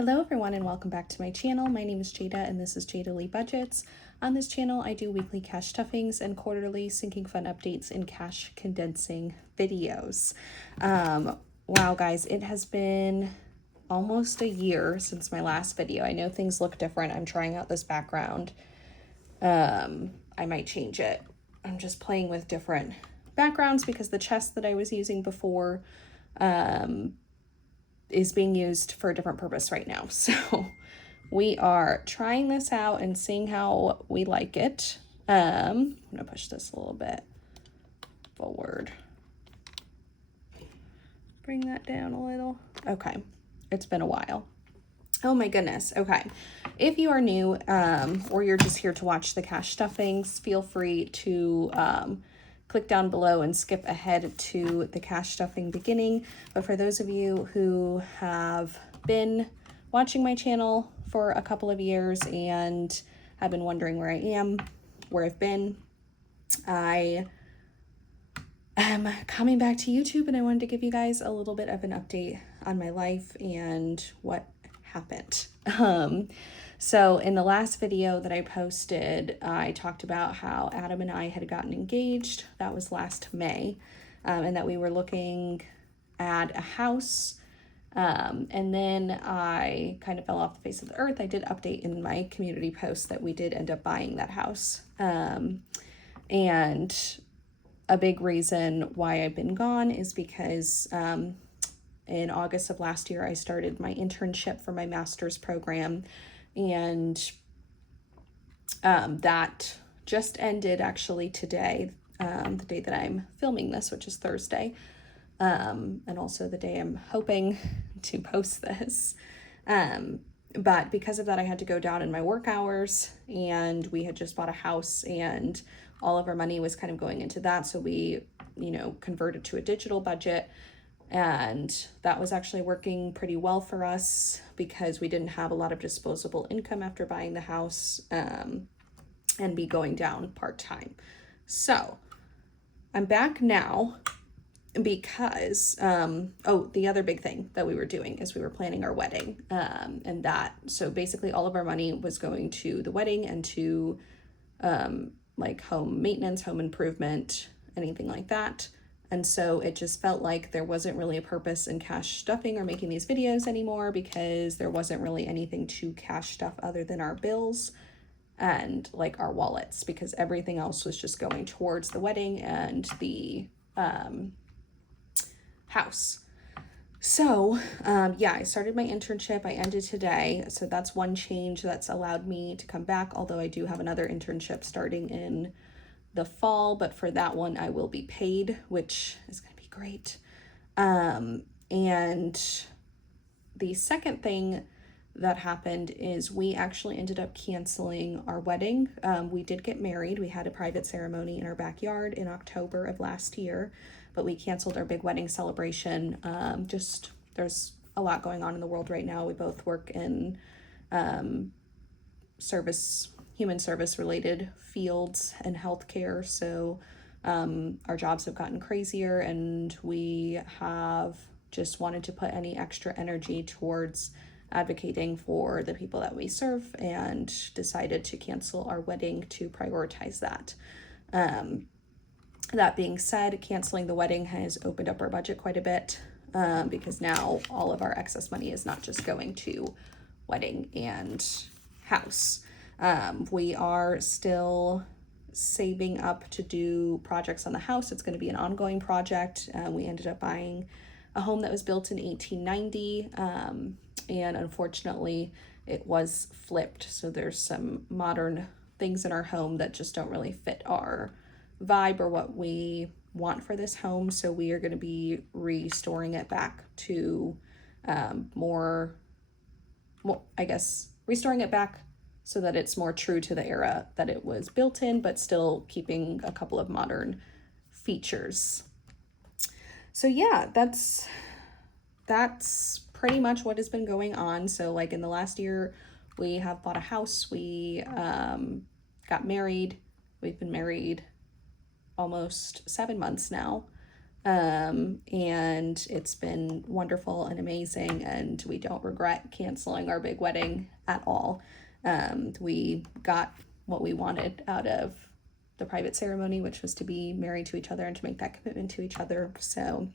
Hello everyone and welcome back to my channel. My name is Jada and this is Jada Lee Budgets. On this channel I do weekly cash stuffings and quarterly sinking fund updates and cash condensing videos. Wow guys, it has been almost a year since my last video. I know things look different. I'm trying out this background. I might change it. I'm just playing with different backgrounds because the chest that I was using before is being used for a different purpose right now. So we are trying this out and seeing how we like it. I'm gonna push this a little bit forward. Bring that down a little. Okay, it's been a while. Oh my goodness. Okay, if you are new or you're just here to watch the cash stuffings, feel free to click down below and skip ahead to the cash stuffing beginning. But for those of you who have been watching my channel for a couple of years and have been wondering where I am, where I've been, I am coming back to YouTube and I wanted to give you guys a little bit of an update on my life and what happened. So in the last video that I posted, I talked about how Adam and I had gotten engaged. That was last May, and that we were looking at a house. And then I kind of fell off the face of the earth. I did update in my community post that we did end up buying that house. And a big reason why I've been gone is because in August of last year, I started my internship for my master's program. And that just ended actually today, the day that I'm filming this, which is Thursday, and also the day I'm hoping to post this. But because of that, I had to go down in my work hours, and we had just bought a house and all of our money was kind of going into that. So we, converted to a digital budget. And that was actually working pretty well for us because we didn't have a lot of disposable income after buying the house and be going down part-time. So I'm back now because, the other big thing that we were doing is we were planning our wedding. So basically all of our money was going to the wedding and to like home maintenance, home improvement, anything like that. And so it just felt like there wasn't really a purpose in cash stuffing or making these videos anymore because there wasn't really anything to cash stuff other than our bills and like our wallets, because everything else was just going towards the wedding and the house. So I started my internship. I ended today. So that's one change that's allowed me to come back, although I do have another internship starting in the fall, but for that one I will be paid, which is going to be great. And the second thing that happened is we actually ended up canceling our wedding. We did get married. We had a private ceremony in our backyard in October of last year, but we canceled our big wedding celebration. Just there's a lot going on in the world right now. We both work in human service related fields and healthcare. So our jobs have gotten crazier and we have just wanted to put any extra energy towards advocating for the people that we serve and decided to cancel our wedding to prioritize that. That being said, canceling the wedding has opened up our budget quite a bit because now all of our excess money is not just going to wedding and house. We are still saving up to do projects on the house. It's going to be an ongoing project. We ended up buying a home that was built in 1890, and unfortunately it was flipped. So there's some modern things in our home that just don't really fit our vibe or what we want for this home. So we are going to be restoring it back to restoring it back so that it's more true to the era that it was built in, but still keeping a couple of modern features. So yeah, that's pretty much what has been going on. So like in the last year, we have bought a house, we got married, we've been married almost 7 months now. and it's been wonderful and amazing, and we don't regret canceling our big wedding at all. We got what we wanted out of the private ceremony, which was to be married to each other and to make that commitment to each other. So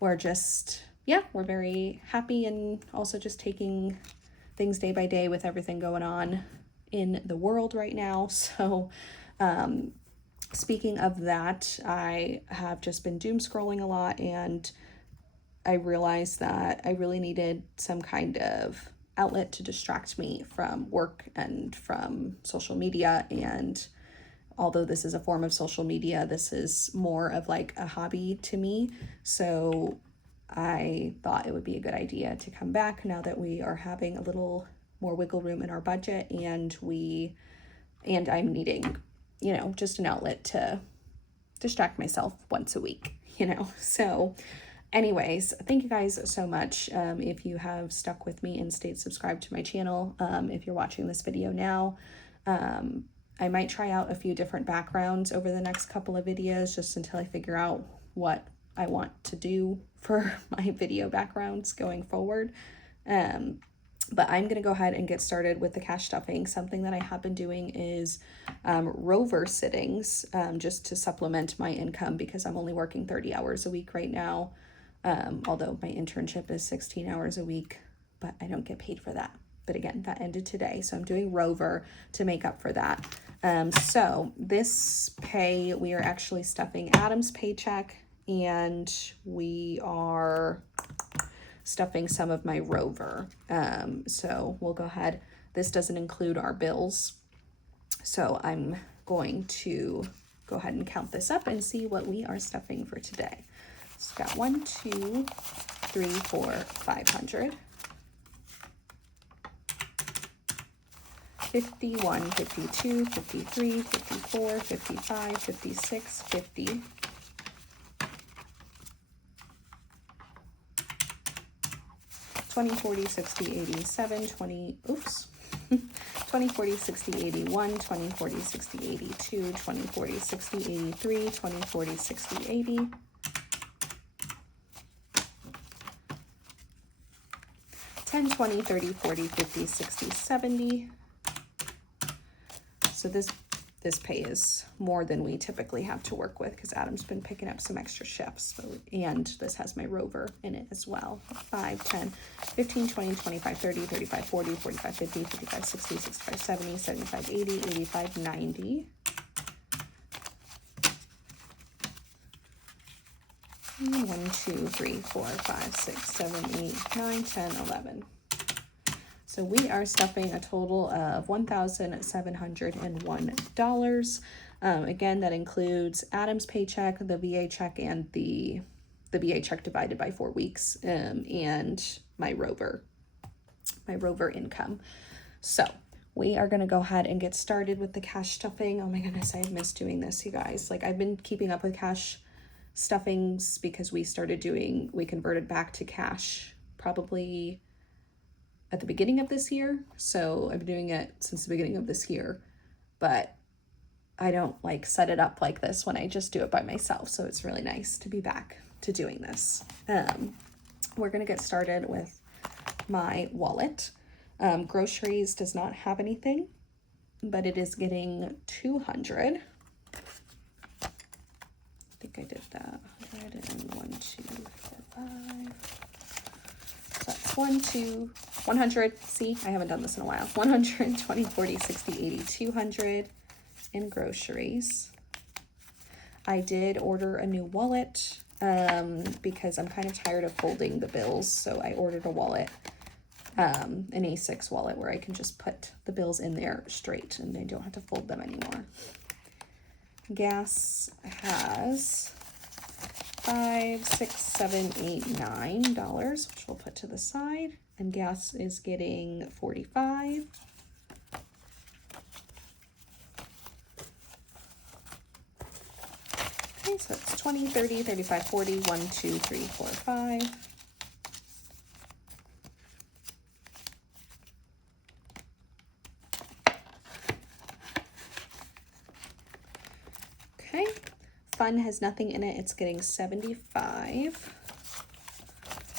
we're just, yeah, we're very happy, and also just taking things day by day with everything going on in the world right now. So speaking of that, I have just been doom scrolling a lot, and I realized that I really needed some kind of outlet to distract me from work and from social media. And although this is a form of social media, this is more of like a hobby to me. So I thought it would be a good idea to come back now that we are having a little more wiggle room in our budget, and I'm needing, you know, just an outlet to distract myself once a week, you know. So anyways, thank you guys so much. If you have stuck with me and stayed subscribed to my channel, if you're watching this video now, I might try out a few different backgrounds over the next couple of videos, just until I figure out what I want to do for my video backgrounds going forward. But I'm going to go ahead and get started with the cash stuffing. Something that I have been doing is rover sittings, just to supplement my income, because I'm only working 30 hours a week right now. Although my internship is 16 hours a week, but I don't get paid for that. But again, that ended today, so I'm doing rover to make up for that. So this pay, we are actually stuffing Adam's paycheck, and we are stuffing some of my rover. So we'll go ahead. This doesn't include our bills, so I'm going to go ahead and count this up and see what we are stuffing for today. So got 1, 2, 3, 4, 500. 51, 52, 53, 54, 55, 56, 50. 20, 40, 60, 80, 7, 20, oops. 20, 40, 60, 81, 20, 40, 60, 82, 20, 40, 60, 83, 20, 40, 60, 80. 10, 20, 30, 40, 50, 60, 70. So this pay is more than we typically have to work with, because Adam's been picking up some extra shifts. And this has my rover in it as well. 5, 10, 15, 20, 25, 30, 35, 40, 45, 50, 55, 60, 65, 70, 75, 80, 85, 90. And 1, 2, 3, 4, 5, 6, 7, 8, 9, 10, 11. So we are stuffing a total of $1,701. Again, that includes Adam's paycheck, the VA check, and the VA check divided by 4 weeks, and my rover income. So we are going to go ahead and get started with the cash stuffing. Oh my goodness, I've missed doing this, you guys. Like, I've been keeping up with cash stuffings because we converted back to cash probably at the beginning of this year. So I've been doing it since the beginning of this year, but I don't like set it up like this when I just do it by myself. So it's really nice to be back to doing this. We're gonna get started with my wallet. Groceries does not have anything, but it is getting 200. I think I did that. 100 and 1, 2, 4, 5. So that's 100. See, I haven't done this in a while. 100, 20, 40, 60, 80, 200 in groceries. I did order a new wallet because I'm kind of tired of folding the bills. So I ordered a wallet, an A6 wallet, where I can just put the bills in there straight and I don't have to fold them anymore. Gas has $5, $6, $7, $8, $9, which we'll put to the side, and gas is getting 45. Okay, so it's 20, 30, 35, 40, 1, 2, 3, 4, 5. Okay, fun has nothing in it, it's getting 75.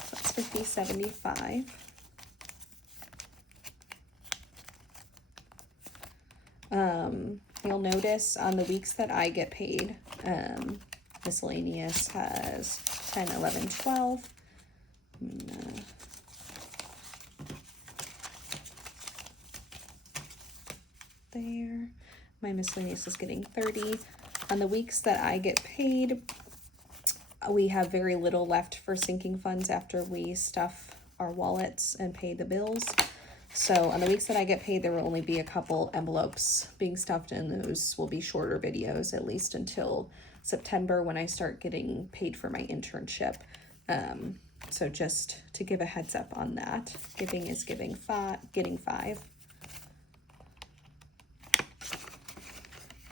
So it's 50, 75. You'll notice on the weeks that I get paid, miscellaneous has 10, 11, 12. There. My miscellaneous is getting 30. On the weeks that I get paid, we have very little left for sinking funds after we stuff our wallets and pay the bills. So on the weeks that I get paid, there will only be a couple envelopes being stuffed, and those will be shorter videos, at least until September when I start getting paid for my internship. So just to give a heads up on that. Giving is getting 5.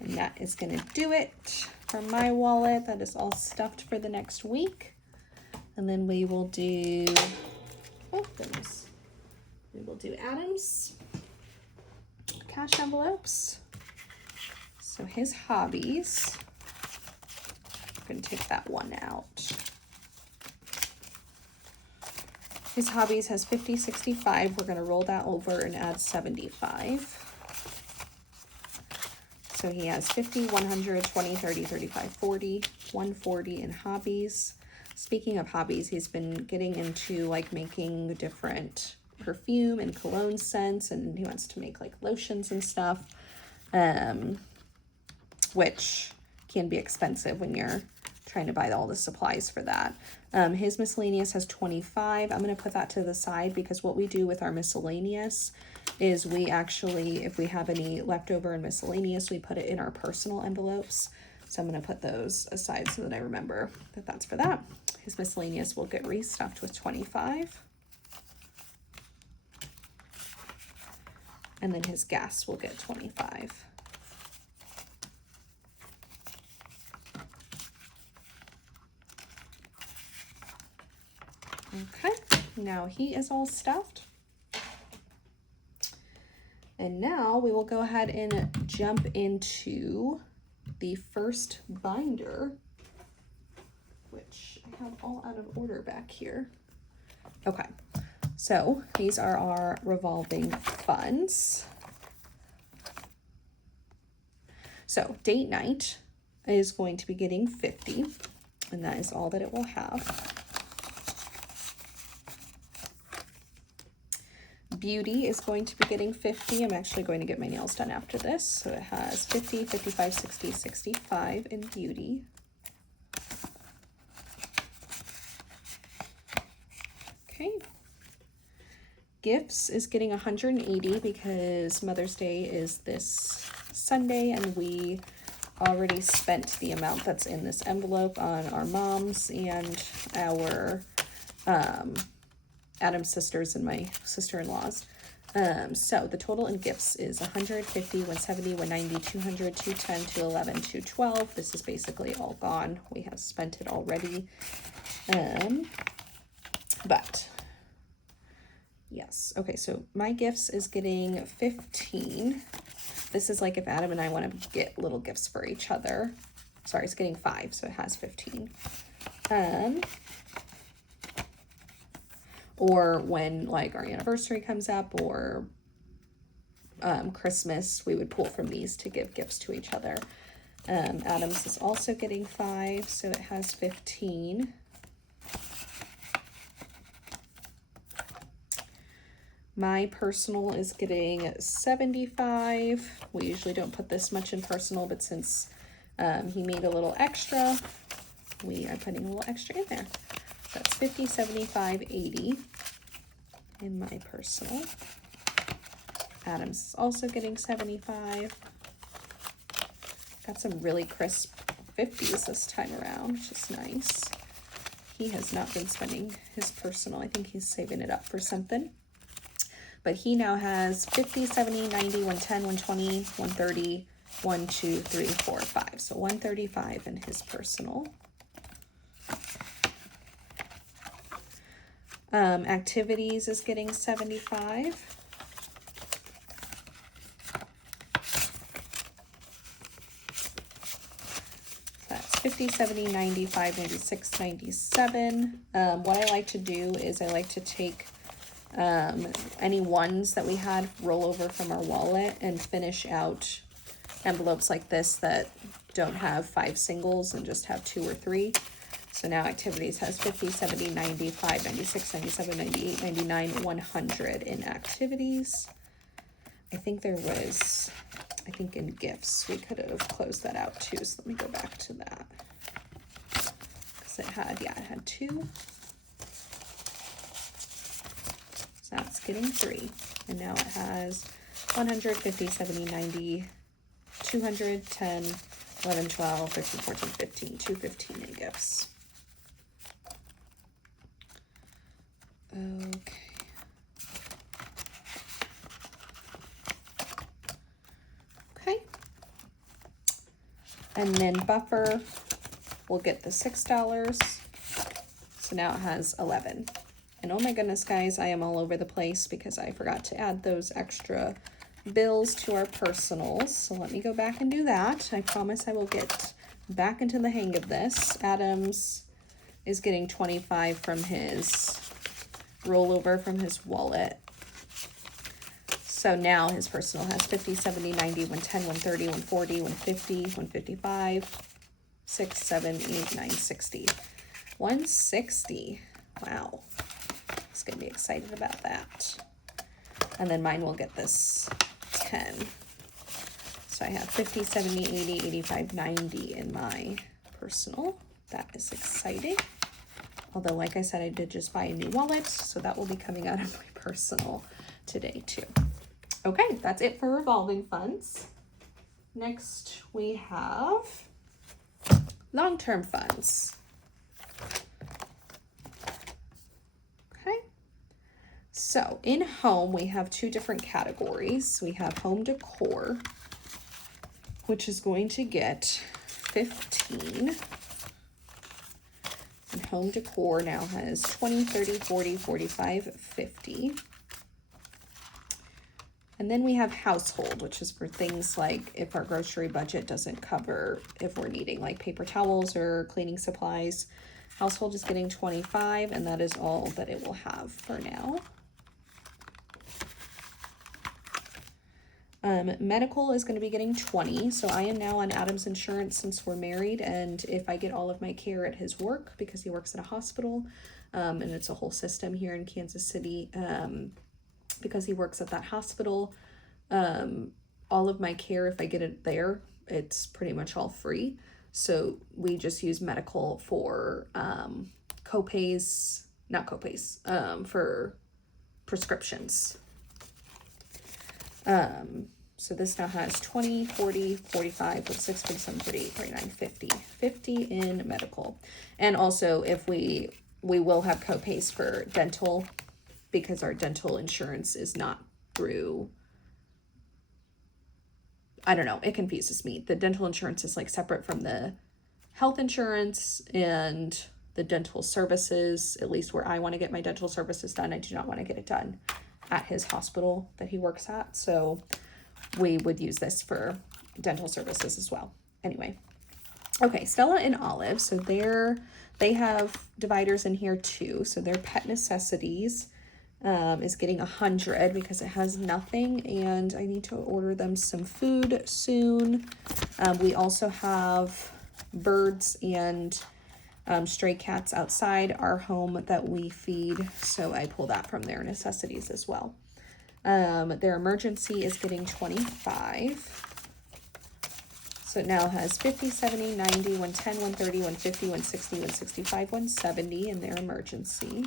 And that is going to do it for my wallet. That is all stuffed for the next week. And then we will do, oh goodness, we will do Adam's cash envelopes. So his hobbies, I'm going to take that one out. His hobbies has 50, 65. We're going to roll that over and add 75. So he has 50, 100, 20, 30, 35, 40, 140 in hobbies. Speaking of hobbies, he's been getting into like making different perfume and cologne scents, and he wants to make like lotions and stuff, which can be expensive when you're trying to buy all the supplies for that. His miscellaneous has 25. I'm going to put that to the side because what we do with our miscellaneous is we actually, if we have any leftover in miscellaneous, we put it in our personal envelopes. So I'm going to put those aside so that I remember that that's for that. His miscellaneous will get restuffed with 25. And then his gas will get 25. Okay, now he is all stuffed. And now we will go ahead and jump into the first binder, which I have all out of order back here. Okay, so these are our revolving funds. So date night is going to be getting 50, and that is all that it will have. Beauty is going to be getting 50. I'm actually going to get my nails done after this. So it has 50, 55, 60, 65 in beauty. Okay. Gifts is getting 180 because Mother's Day is this Sunday, and we already spent the amount that's in this envelope on our moms and our Adam's sisters and my sister-in-laws. So the total in gifts is 150, 170, 190, 200, 210, 211, 212. This is basically all gone. We have spent it already. But yes. Okay, so my gifts is getting 15. This is like if Adam and I want to get little gifts for each other. Sorry, it's getting 5, so it has 15. Or when like our anniversary comes up or Christmas, we would pull from these to give gifts to each other. Adam's is also getting 5, so it has 15. My personal is getting 75. We usually don't put this much in personal, but since he made a little extra, we are putting a little extra in there. That's 50, 75, 80 in my personal. Adam's is also getting 75. Got some really crisp 50s this time around, which is nice. He has not been spending his personal. I think he's saving it up for something. But he now has 50, 70, 90, 110, 120, 130, 1, 2, 3, 4, 5. So 135 in his personal. Activities is getting 75. That's 50, 70, 95, 96, 97. What I like to do is I like to take any ones that we had roll over from our wallet and finish out envelopes like this that don't have 5 singles and just have 2 or 3. So now activities has 50, 70, 95, 96, 97, 98, 99, 100 in activities. I think there was, I think in gifts, we could have closed that out too. So let me go back to that. Because it had, yeah, it had 2. So that's getting 3. And now it has 100, 50, 70, 90, 200, 10, 11, 12, 13, 14, 15, 215 in gifts. Okay. Okay. And then buffer, we'll get the $6. So now it has 11. And oh my goodness, guys, I am all over the place because I forgot to add those extra bills to our personals. So let me go back and do that. I promise I will get back into the hang of this. Adams is getting 25 from his rollover from his wallet. So now his personal has 50, 70, 90, 110, 130, 140, 150, 155, 6, 7, 8, 9, 60. 160. Wow. He's going to be excited about that. And then mine will get this 10. So I have 50, 70, 80, 85, 90 in my personal. That is exciting. Although, like I said, I did just buy a new wallet, so that will be coming out of my personal today too. Okay, that's it for revolving funds. Next, we have long-term funds. Okay, so in home, we have 2 different categories. We have home decor, which is going to get 15. And home decor now has 20, 30, 40, 45, 50. And then we have household, which is for things like if our grocery budget doesn't cover, if we're needing like paper towels or cleaning supplies. Household is getting 25, and that is all that it will have for now. Medical is going to be getting 20. So I am now on Adam's insurance since we're married. And if I get all of my care at his work, because he works at a hospital, and it's a whole system here in Kansas City, because he works at that hospital, all of my care, if I get it there, it's pretty much all free. So we just use medical for copays, not copays, for prescriptions. So this now has 20, 40, 45, 46, 47, 48, 49, 50. 50 in medical. And also if we will have copays for dental, because our dental insurance is not through, I don't know, it confuses me. The dental insurance is like separate from the health insurance and the dental services, at least where I want to get my dental services done. I do not want to get it done at his hospital that he works at. So we would use this for dental services as well. Anyway, okay, Stella and Olive. So they have dividers in here too. So their pet necessities is getting 100 because it has nothing, and I need to order them some food soon. We also have birds and stray cats outside our home that we feed, so I pull that from their necessities as well. Their emergency is getting 25. So it now has 50, 70, 90, 110, 130, 150, 160, 165, 170 in their emergency.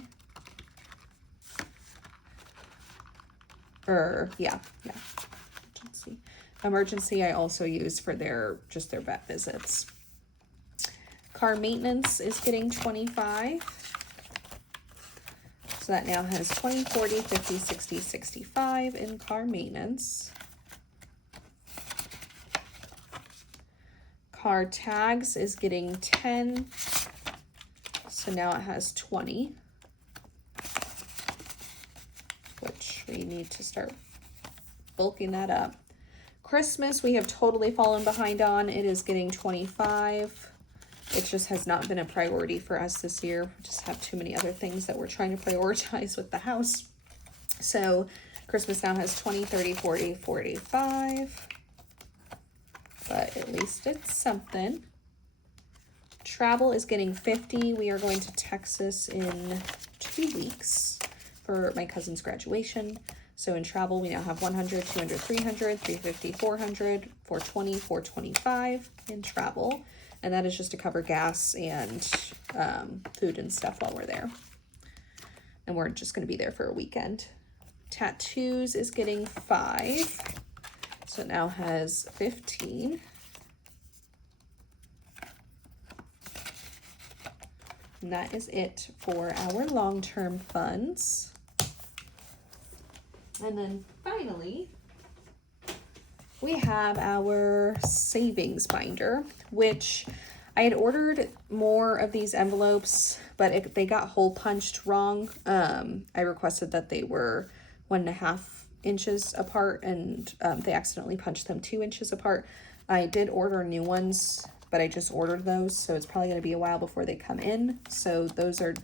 Emergency I also use for just their vet visits. Car maintenance is getting 25. So that now has 20, 40, 50, 60, 65 in car maintenance. Car tags is getting 10. So now it has 20. Which we need to start bulking that up. Christmas, we have totally fallen behind on. It is getting 25. It just has not been a priority for us this year. We just have too many other things that we're trying to prioritize with the house. So Christmas now has 20, 30, 40, 45. But at least it's something. Travel is getting 50. We are going to Texas in 2 weeks for my cousin's graduation. So in travel, we now have 100, 200, 300, 350, 400, 420, 425 in travel. And that is just to cover gas and food and stuff while we're there. And we're just going to be there for a weekend. Tattoos is getting 5. So it now has 15. And that is it for our long-term funds. And then finally, we have our savings binder, which I had ordered more of these envelopes, but they got hole punched wrong. I requested that they were 1.5 inches apart, and they accidentally punched them 2 inches apart. I did order new ones, but I just ordered those, so it's probably going to be a while before they come in. So those are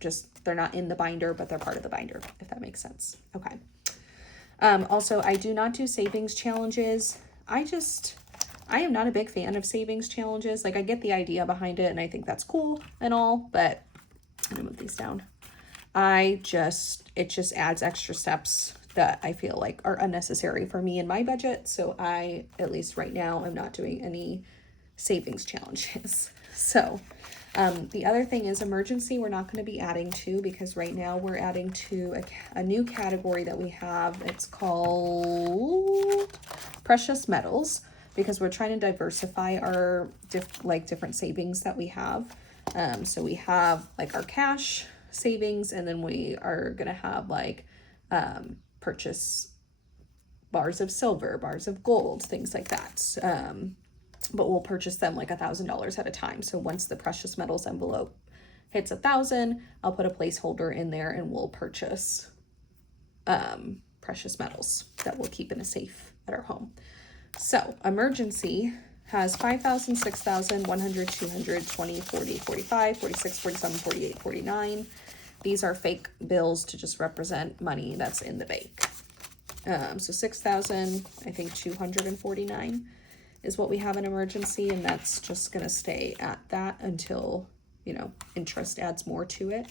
just, they're not in the binder, but they're part of the binder, if that makes sense. Okay. Also, I do not do savings challenges. I am not a big fan of savings challenges. Like, I get the idea behind it, and I think that's cool and all, but I'm gonna move these down. It just adds extra steps that I feel like are unnecessary for me and my budget. So I, at least right now, I'm not doing any savings challenges. So the other thing is emergency, we're not going to be adding to, because right now we're adding to a new category that we have. It's called precious metals, because we're trying to diversify our different savings that we have. So we have like our cash savings, and then we are going to have like purchase bars of silver, bars of gold, things like that. But we'll purchase them like $1,000 at a time. So once the precious metals envelope hits 1,000, I'll put a placeholder in there and we'll purchase precious metals that we'll keep in a safe at our home. So emergency has 5,000, 6,000, 100, 200, 20, 40, 45, 46, 47, 48, 49. These are fake bills to just represent money that's in the bank. So 6,000, I think 249 is what we have in emergency, and that's just gonna stay at that until, you know, interest adds more to it,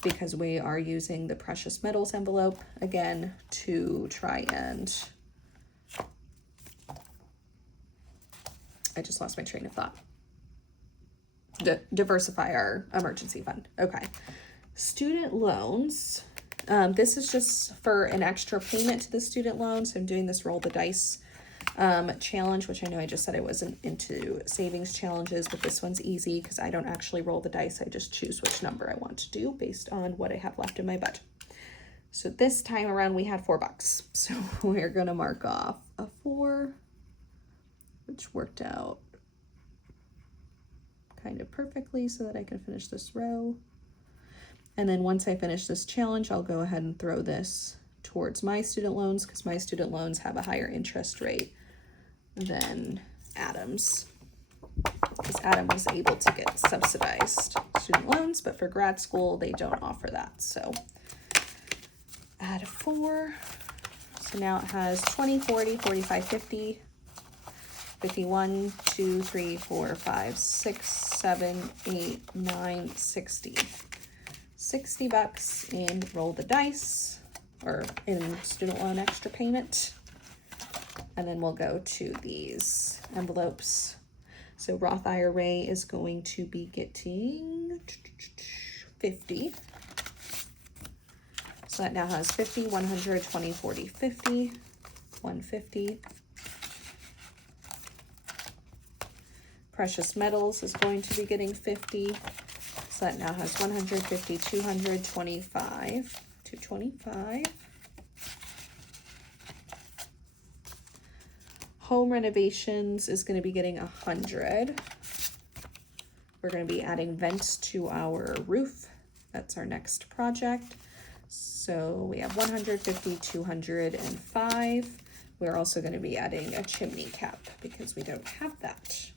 because we are using the precious metals envelope again to try and, I just lost my train of thought. Diversify our emergency fund. Okay. Student loans. This is just for an extra payment to the student loan. So I'm doing this roll the dice challenge, which I know I just said I wasn't into savings challenges, but this one's easy because I don't actually roll the dice. I just choose which number I want to do based on what I have left in my budget. So this time around we had $4. So we're going to mark off a 4, which worked out kind of perfectly so that I can finish this row. And then once I finish this challenge, I'll go ahead and throw this towards my student loans, because my student loans have a higher interest rate than Adam's, because Adam was able to get subsidized student loans, but for grad school they don't offer that. So add a 4. So now it has 20, 40, 45, 50, 51, 2, 3, 4, 5, 6, 7, 8, 9, 60. $60 in roll the dice, or in student loan extra payment. And then we'll go to these envelopes. So Roth IRA is going to be getting 50. So that now has 50, 100, 20, 40, 50, 150. Precious metals is going to be getting 50. So that now has 150, 200, 25, 225. Home renovations is going to be getting 100. We're going to be adding vents to our roof. That's our next project. So we have 150, 205. We're also going to be adding a chimney cap because we don't have that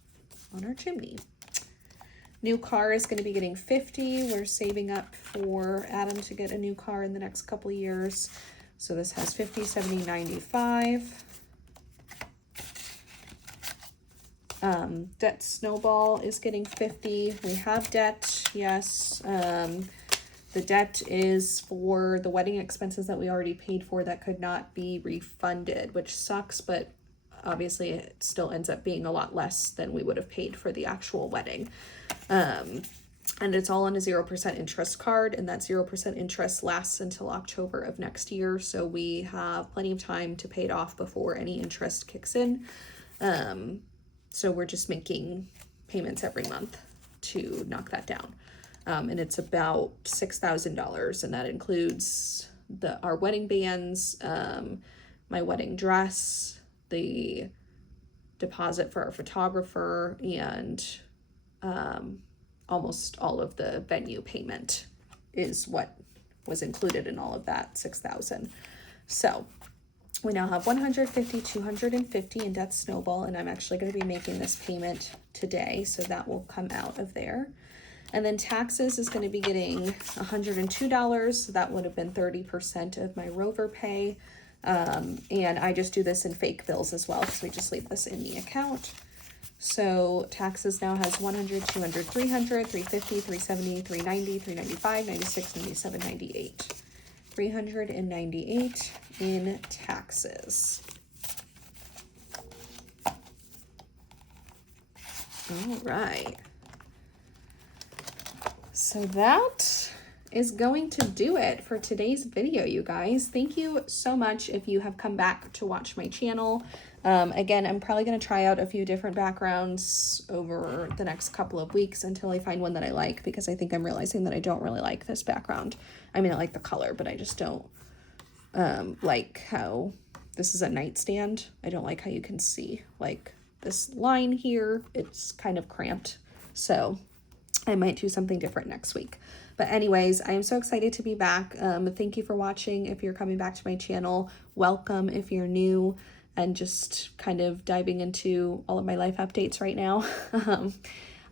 on our chimney. New car is going to be getting $50. We're saving up for Adam to get a new car in the next couple of years. So this has $50, $70, $95. Debt snowball is getting $50. We have debt, yes. The debt is for the wedding expenses that we already paid for that could not be refunded, which sucks, but obviously it still ends up being a lot less than we would have paid for the actual wedding. And it's all on a 0% interest card, and that 0% interest lasts until October of next year. So we have plenty of time to pay it off before any interest kicks in. So we're just making payments every month to knock that down. And it's about $6,000, and that includes our wedding bands, my wedding dress, the deposit for our photographer, and almost all of the venue payment is what was included in all of that $6,000. So we now have $150, $250 in debt snowball, and I'm actually going to be making this payment today, so that will come out of there. And then taxes is going to be getting $102, so that would have been 30% of my Rover pay. And I just do this in fake bills as well, because we just leave this in the account. So taxes now has $100, $200, $300, $350, $370, $390, $395, $96, $97, $98. $398 in taxes. All right. So that is going to do it for today's video, you guys. Thank you so much if you have come back to watch my channel. Again, I'm probably going to try out a few different backgrounds over the next couple of weeks until I find one that I like, because I think I'm realizing that I don't really like this background. I mean, I like the color, but I just don't like how this is a nightstand. I don't like how you can see like this line here. It's kind of cramped. So I might do something different next week. But anyways, I am so excited to be back. Thank you for watching. If you're coming back to my channel, welcome if you're new and just kind of diving into all of my life updates right now.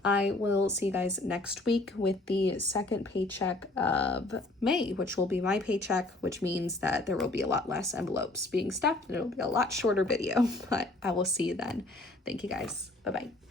I will see you guys next week with the second paycheck of May, which will be my paycheck, which means that there will be a lot less envelopes being stuffed and it'll be a lot shorter video, but I will see you then. Thank you guys. Bye-bye.